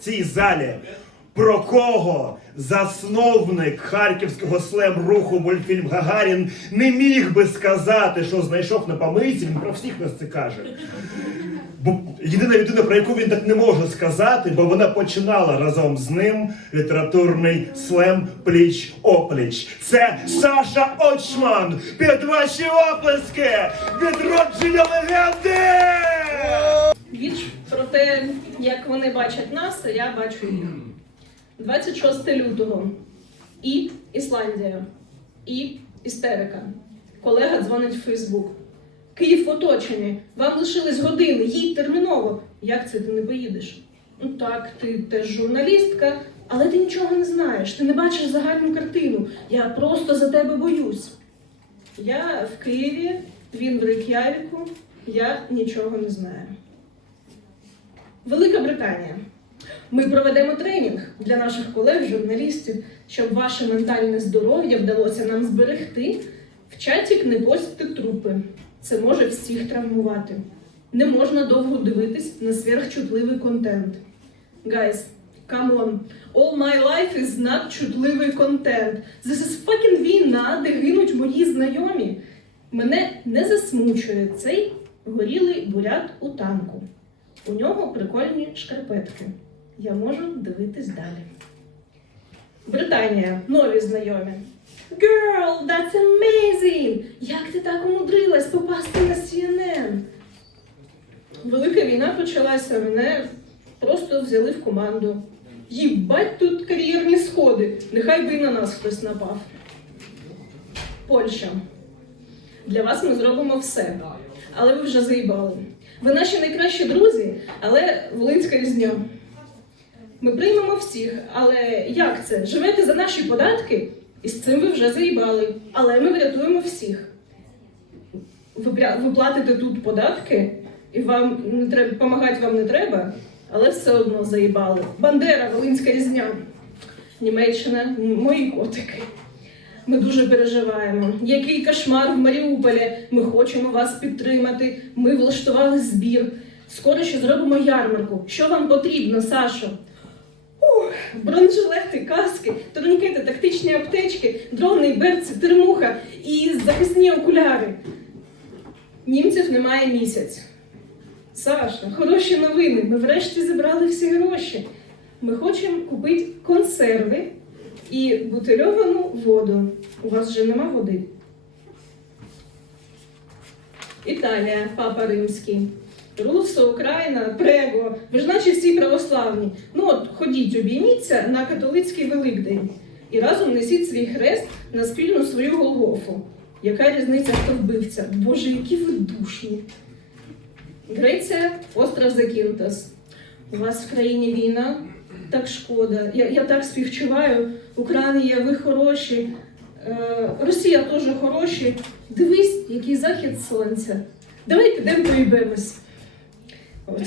цій залі. Про кого засновник харківського слем руху мультфільм Гагарін не міг би сказати, що знайшов на помийці, він про всіх нас це каже. Бо єдина людина, про яку він так не може сказати, бо вона починала разом з ним літературний слем пліч опліч. Це Саша Очман! Під ваші оплески! Відродження легенди! Вірш про те, як вони бачать нас, а я бачу їх. 26 лютого. І Ісландія. І істерика. Колега дзвонить в Фейсбук. Київ в оточенні. Вам лишились години, їдь терміново. Як це ти не поїдеш? Ну так, ти теж журналістка, але ти нічого не знаєш. Ти не бачиш загальну картину. Я просто за тебе боюсь. Я в Києві, він в Рейк'явіку, я нічого не знаю. Велика Британія. Ми проведемо тренінг для наших колег-журналістів, щоб ваше ментальне здоров'я вдалося нам зберегти. В чаті не постити трупи. Це може всіх травмувати. Не можна довго дивитись на сверхчутливий контент. Guys, come on. All my life is not чутливий контент. This is fucking війна, де гинуть мої знайомі. Мене не засмучує цей горілий бурят у танку. У нього прикольні шкарпетки. Я можу дивитись далі. Британія. Нові знайомі. Girl, that's amazing! Як ти так умудрилась попасти на CNN? Велика війна почалася, мене просто взяли в команду. Їбать тут кар'єрні сходи. Нехай би і на нас хтось напав. Польща. Для вас ми зробимо все. Але ви вже заїбали. Ви наші найкращі друзі, але Волинська різня. Ми приймемо всіх, але як це? Живете за наші податки? І з цим ви вже заїбали. Але ми врятуємо всіх. Ви, платите тут податки, і вам не треба допомагати вам не треба, але все одно заїбали. Бандера, Волинська різня. Німеччина, мої котики. Ми дуже переживаємо. Який кошмар в Маріуполі. Ми хочемо вас підтримати. Ми влаштували збір. Скоро ще зробимо ярмарку. Що вам потрібно, Сашо? Ух, бронежилети, каски, турнікети, тактичні аптечки, дрони, берці, термуха і захисні окуляри. Німців немає місяць. Саша, хороші новини. Ми врешті зібрали всі гроші. Ми хочемо купити консерви і бутильовану воду. У вас же нема води. Італія, папа римський. Руссо, Україна, Прего. Ви ж наче всі православні. Ну от ходіть, обійміться на католицький Великдень і разом несіть свій хрест на спільну свою Голгофу. Яка різниця, хто вбивця? Боже, які ви душні. Греція, остров Закінтос. У вас в країні війна? Так шкода. Я, я так співчуваю. Україна, ви хороші. Е, Росія теж хороші. Дивись, який захід сонця. Давайте підемо поїбемось. От.